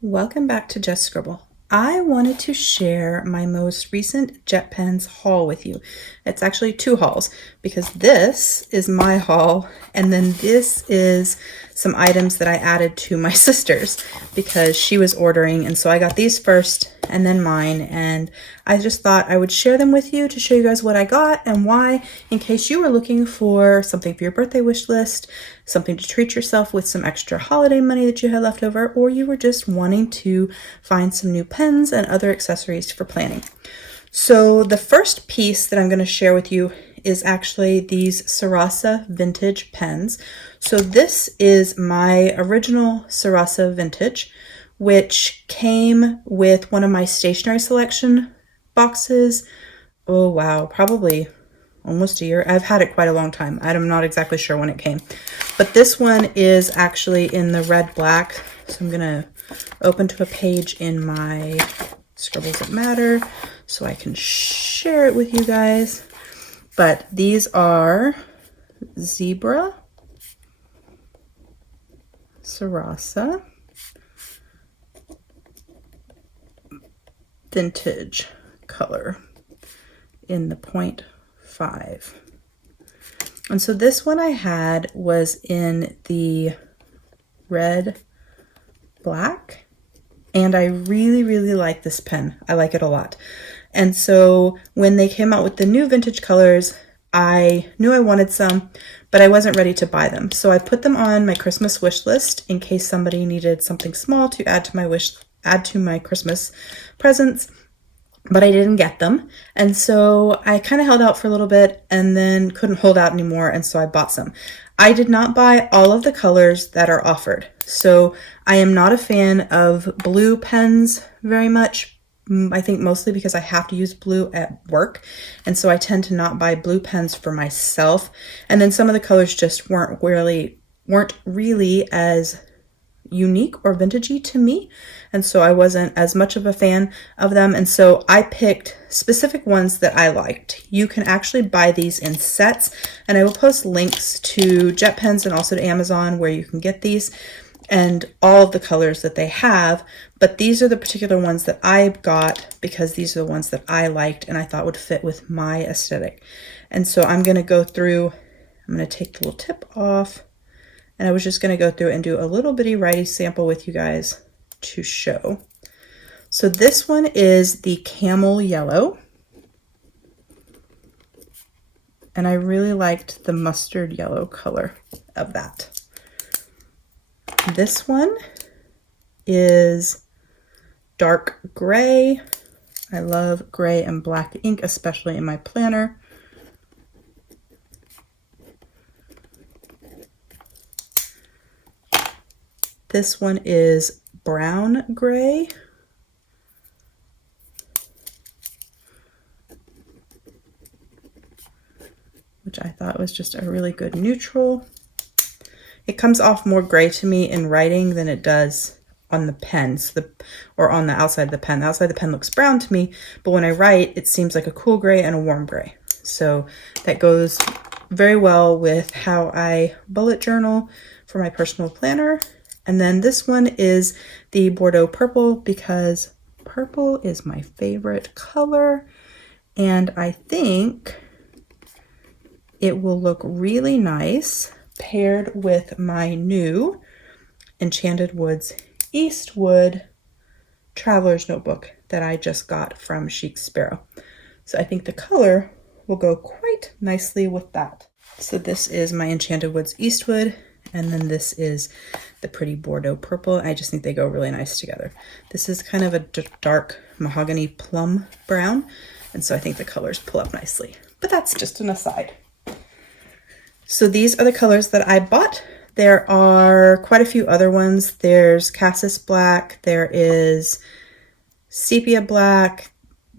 Welcome back to Just Scribble. I wanted to share my most recent JetPens haul with you. It's actually two hauls because this is my haul and then this is some items that I added to my sister's because she was ordering, and so I got these first and then mine, and I just thought I would share them with you to show you guys what I got and why, in case you were looking for something for your birthday wish list, something to treat yourself with some extra holiday money that you had left over, or you were just wanting to find some new pens and other accessories for planning. So the first piece that I'm going to share with you is actually these Sarasa vintage pens. So this is my original Sarasa vintage, which came with one of my stationery selection boxes. Oh wow, probably almost a year. I've had it quite a long time. I'm not exactly sure when it came, but this one is actually in the red black. So I'm gonna open to a page in my Scribbles That Matter so I can share it with you guys. But these are Zebra Sarasa vintage color in the 0.5. And so this one I had was in the red black, and I really like this pen. I like it a lot. And so when they came out with the new vintage colors, I knew I wanted some, but I wasn't ready to buy them. So I put them on my Christmas wish list in case somebody needed something small to add to my Christmas presents, but I didn't get them. And so I kind of held out for a little bit and then couldn't hold out anymore, and so I bought some. I did not buy all of the colors that are offered. So I am not a fan of blue pens very much. I think mostly because I have to use blue at work, and so I tend to not buy blue pens for myself. And then some of the colors just weren't really as unique or vintagey to me, and so I wasn't as much of a fan of them, and so I picked specific ones that I liked. You can actually buy these in sets, and I will post links to JetPens and also to Amazon where you can get these and all of the colors that they have, but these are the particular ones that I got because these are the ones that I liked and I thought would fit with my aesthetic. And so I'm going to go through, I'm going to take the little tip off, and I was just going to go through and do a little bitty writing sample with you guys to show. So this one is the camel yellow, and I really liked the mustard yellow color of that. This one is dark gray. I love gray and black ink, especially in my planner. This one is brown gray. Which I thought was just a really good neutral. It comes off more gray to me in writing than it does on the pens, or on the outside of the pen. The outside of the pen looks brown to me, but when I write, it seems like a cool gray and a warm gray. So that goes very well with how I bullet journal for my personal planner. And then this one is the Bordeaux purple because purple is my favorite color, and I think it will look really nice paired with my new Enchanted Woods Eastwood Traveler's Notebook that I just got from Chic Sparrow. So I think the color will go quite nicely with that. So this is my Enchanted Woods Eastwood, and then this is the pretty Bordeaux purple. I just think they go really nice together. This is kind of a dark mahogany plum brown, and so I think the colors pull up nicely. But that's just an aside. So these are the colors that I bought. There are quite a few other ones. There's Cassis black, there is sepia black,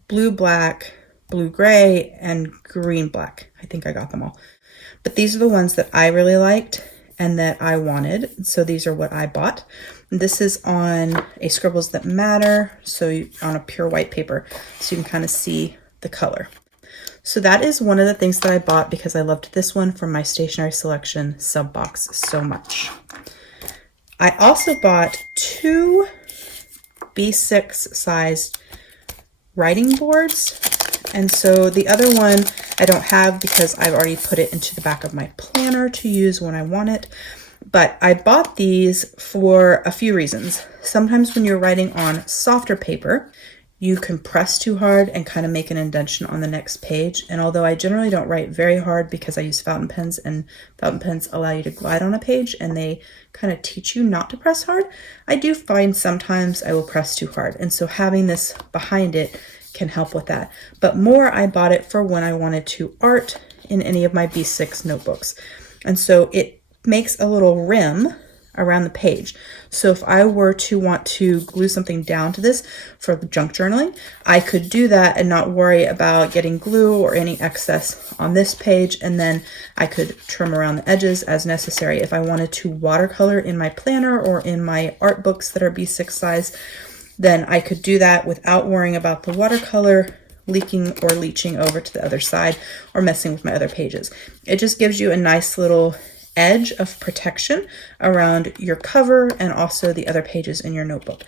blue gray, and green black. I think I got them all. But these are the ones that I really liked and that I wanted. So these are what I bought. This is on a Scribbles That Matter, so on a pure white paper, so you can kind of see the color. So that is one of the things that I bought because I loved this one from my stationery selection sub box so much. I also bought two B6 sized writing boards. And so the other one I don't have because I've already put it into the back of my planner to use when I want it. But I bought these for a few reasons. Sometimes when you're writing on softer paper, you can press too hard and kind of make an indentation on the next page. And although I generally don't write very hard because I use fountain pens, and fountain pens allow you to glide on a page and they kind of teach you not to press hard, I do find sometimes I will press too hard. And so having this behind it can help with that. But more, I bought it for when I wanted to art in any of my B6 notebooks. And so it makes a little rim around the page. So if I were to want to glue something down to this for junk journaling, I could do that and not worry about getting glue or any excess on this page. And then I could trim around the edges as necessary. If I wanted to watercolor in my planner or in my art books that are B6 size, then I could do that without worrying about the watercolor leaking or leaching over to the other side or messing with my other pages. It just gives you a nice little edge of protection around your cover and also the other pages in your notebook.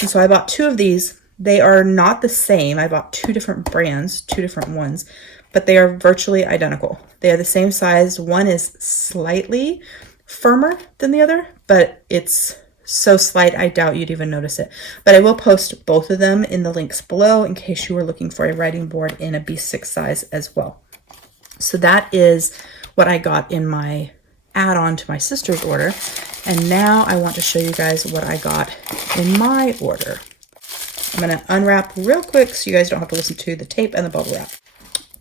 And so I bought two of these. They are not the same. I bought two different brands, two different ones, but they are virtually identical. They are the same size. One is slightly firmer than the other, but it's so slight I doubt you'd even notice it. But I will post both of them in the links below in case you were looking for a writing board in a B6 size as well. So that is what I got in my add-on to my sister's order. And now I want to show you guys what I got in my order. I'm going to unwrap real quick so you guys don't have to listen to the tape and the bubble wrap.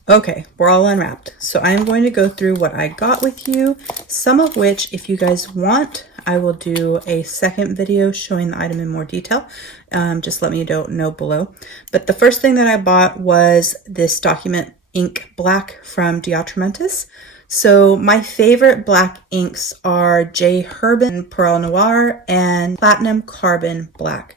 Okay, we're all unwrapped. So I'm going to go through what I got with you, some of which, if you guys want, I will do a second video showing the item in more detail. Just let me know below. But the first thing that I bought was this Document Black from Atramentis. So my favorite black inks are Herbin Perle Noire and Platinum Carbon Black.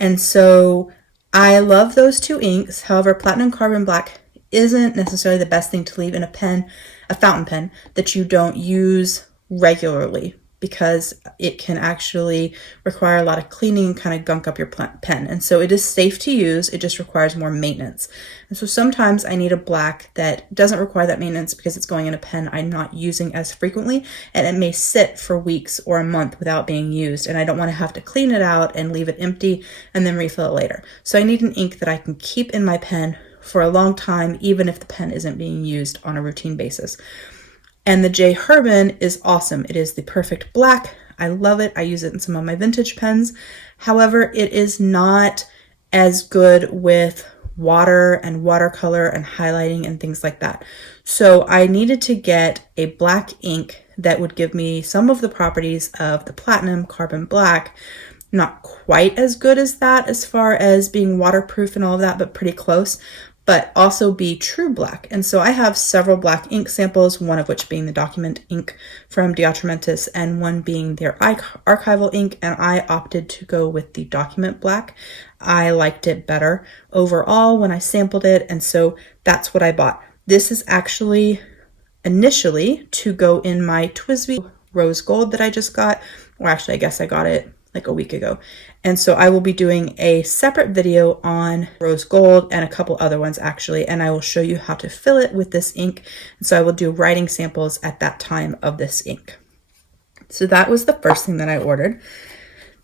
And so I love those two inks. However, Platinum Carbon Black isn't necessarily the best thing to leave in a pen, a fountain pen that you don't use regularly, because it can actually require a lot of cleaning and kind of gunk up your pen. And so it is safe to use, it just requires more maintenance. And so sometimes I need a black that doesn't require that maintenance because it's going in a pen I'm not using as frequently, and it may sit for weeks or a month without being used, and I don't want to have to clean it out and leave it empty and then refill it later. So I need an ink that I can keep in my pen for a long time, even if the pen isn't being used on a routine basis. And the Herbin is awesome. It is the perfect black. I love it. I use it in some of my vintage pens. However, it is not as good with water and watercolor and highlighting and things like that. So I needed to get a black ink that would give me some of the properties of the Platinum Carbon Black. Not quite as good as that as far as being waterproof and all of that, but pretty close, but also be true black. And so I have several black ink samples, one of which being the Document ink from Atramentis and one being their archival ink, and I opted to go with the Document Black. I liked it better overall when I sampled it, and so that's what I bought. This is actually initially to go in my TWSBI Rose Gold that I just got, or actually I guess I got it like a week ago. And so I will be doing a separate video on Rose Gold and a couple other ones actually, and I will show you how to fill it with this ink. And so I will do writing samples at that time of this ink. So that was the first thing that I ordered.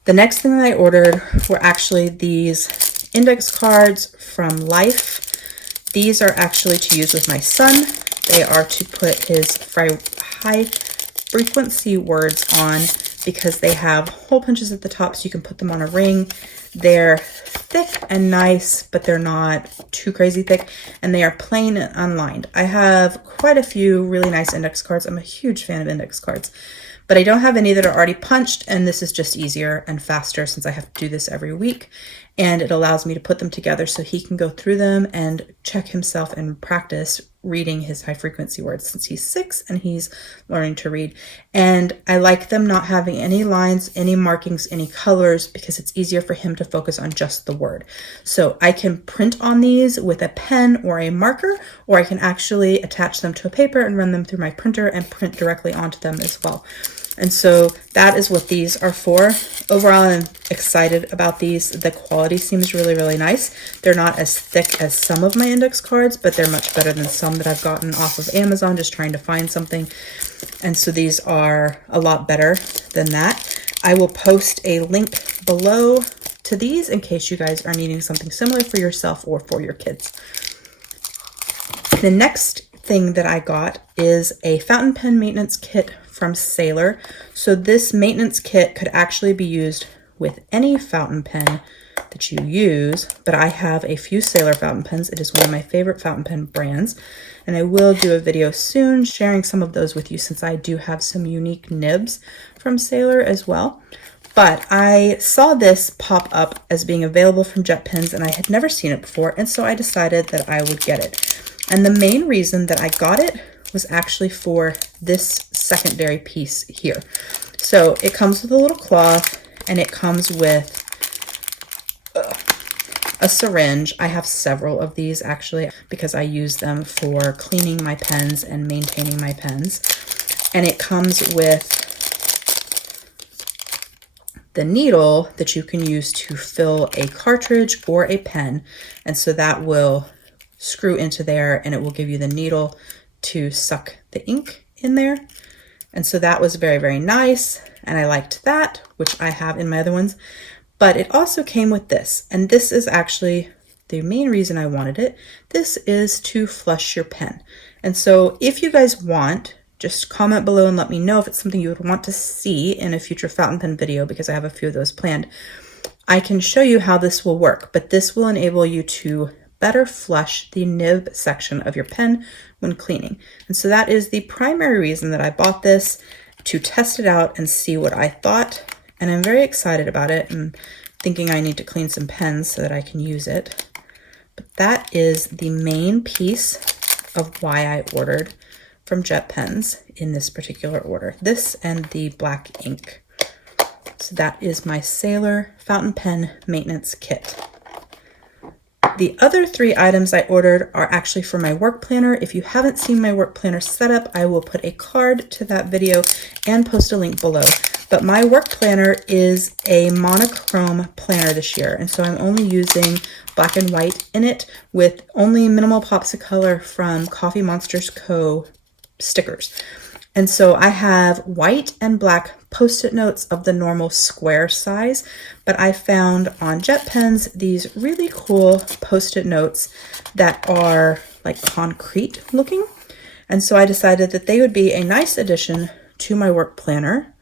The next thing that I ordered were actually these index cards from Life. These are actually to use with my son. They are to put his high frequency words on, because they have hole punches at the top so you can put them on a ring. They're thick and nice, but they're not too crazy thick, and they are plain and unlined. I have quite a few really nice index cards. I'm a huge fan of index cards, but I don't have any that are already punched, and this is just easier and faster since I have to do this every week, and it allows me to put them together so he can go through them and check himself and practice reading his high frequency words since he's 6 and he's learning to read. And I like them not having any lines, any markings, any colors, because it's easier for him to focus on just the word. So I can print on these with a pen or a marker, or I can actually attach them to a paper and run them through my printer and print directly onto them as well. And so that is what these are for. Overall, I'm excited about these. The quality seems really, really nice. They're not as thick as some of my index cards, but they're much better than some that I've gotten off of Amazon just trying to find something. And so these are a lot better than that. I will post a link below to these in case you guys are needing something similar for yourself or for your kids. The next thing that I got is a fountain pen maintenance kit from Sailor. So this maintenance kit could actually be used with any fountain pen that you use, but I have a few Sailor fountain pens. It is one of my favorite fountain pen brands, and I will do a video soon sharing some of those with you since I do have some unique nibs from Sailor as well. But I saw this pop up as being available from JetPens, and I had never seen it before, and so I decided that I would get it. And the main reason that I got it was actually for this secondary piece here. So it comes with a little cloth, and it comes with a syringe. I have several of these actually because I use them for cleaning my pens and maintaining my pens. And it comes with the needle that you can use to fill a cartridge or a pen. And so that will screw into there and it will give you the needle to suck the ink in there. And so that was very, very nice. And I liked that, which I have in my other ones. But it also came with this. And this is actually the main reason I wanted it. This is to flush your pen. And so if you guys want, just comment below and let me know if it's something you would want to see in a future fountain pen video, because I have a few of those planned. I can show you how this will work, but this will enable you to better flush the nib section of your pen when cleaning. And so that is the primary reason that I bought this, to test it out and see what I thought. And I'm very excited about it and thinking I need to clean some pens so that I can use it. But that is the main piece of why I ordered from JetPens in this particular order. This and the black ink. So that is my Sailor fountain pen maintenance kit. The other 3 items I ordered are actually for my work planner. If you haven't seen my work planner setup, I will put a card to that video and post a link below. But my work planner is a monochrome planner this year. And so I'm only using black and white in it with only minimal pops of color from Coffee Monsters Co. stickers. And so I have white and black post-it notes of the normal square size, but I found on JetPens these really cool post-it notes that are like concrete looking. And so I decided that they would be a nice addition to my work planner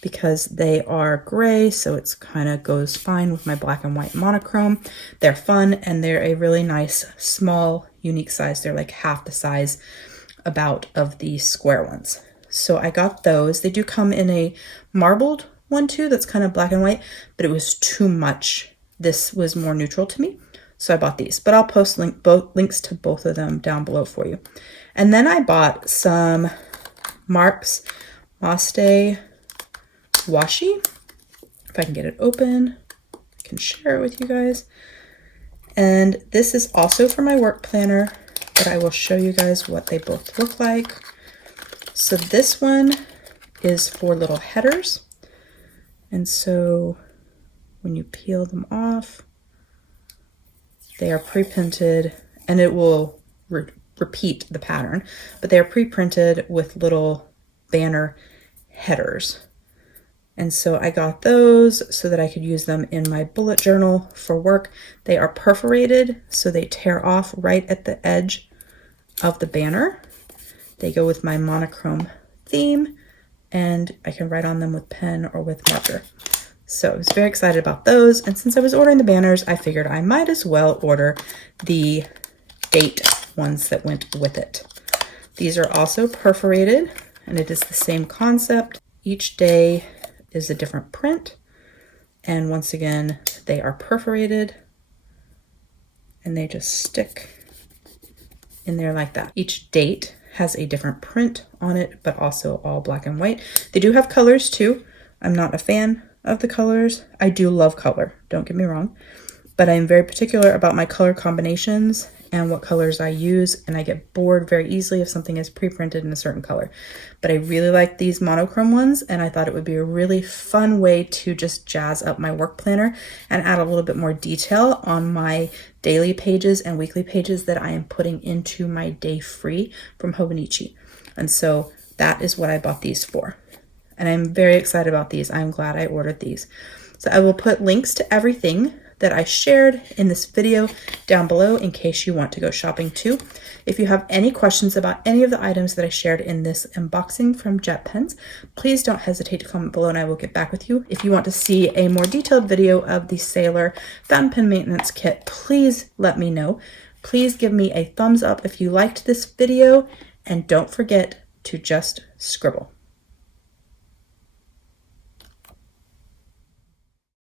because they are gray, so it's kind of goes fine with my black and white monochrome. They're fun and they're a really nice, small, unique size. They're like half the size about of the square ones. So I got those. They do come in a marbled one too that's kind of black and white, but it was too much. This was more neutral to me, so I bought these. But I'll post links to both of them down below for you. And then I bought some Mark's Washi. If I can get it open, I can share it with you guys. And this is also for my work planner, but I will show you guys what they both look like. So this one is for little headers. And so when you peel them off, they are pre-printed, and it will repeat the pattern, but they are pre-printed with little banner headers. And so I got those so that I could use them in my bullet journal for work. They are perforated, so they tear off right at the edge of the banner. They go with my monochrome theme, and I can write on them with pen or with marker. So I was very excited about those. And since I was ordering the banners, I figured I might as well order the date ones that went with it. These are also perforated, and it is the same concept. Each day is a different print. And once again, they are perforated and they just stick in there like that. Each date has a different print on it, but also all black and white. They do have colors too. I'm not a fan of the colors. I do love color, don't get me wrong, but I'm very particular about my color combinations, and what colors I use, and I get bored very easily if something is pre-printed in a certain color. But I really like these monochrome ones, and I thought it would be a really fun way to just jazz up my work planner and add a little bit more detail on my daily pages and weekly pages that I am putting into my day free from Hobonichi. And so that is what I bought these for. And I'm very excited about these. I'm glad I ordered these. So I will put links to everything that I shared in this video down below in case you want to go shopping too. If you have any questions about any of the items that I shared in this unboxing from JetPens, please don't hesitate to comment below and I will get back with you. If you want to see a more detailed video of the Sailor fountain pen maintenance kit, please let me know. Please give me a thumbs up if you liked this video, and don't forget to just scribble.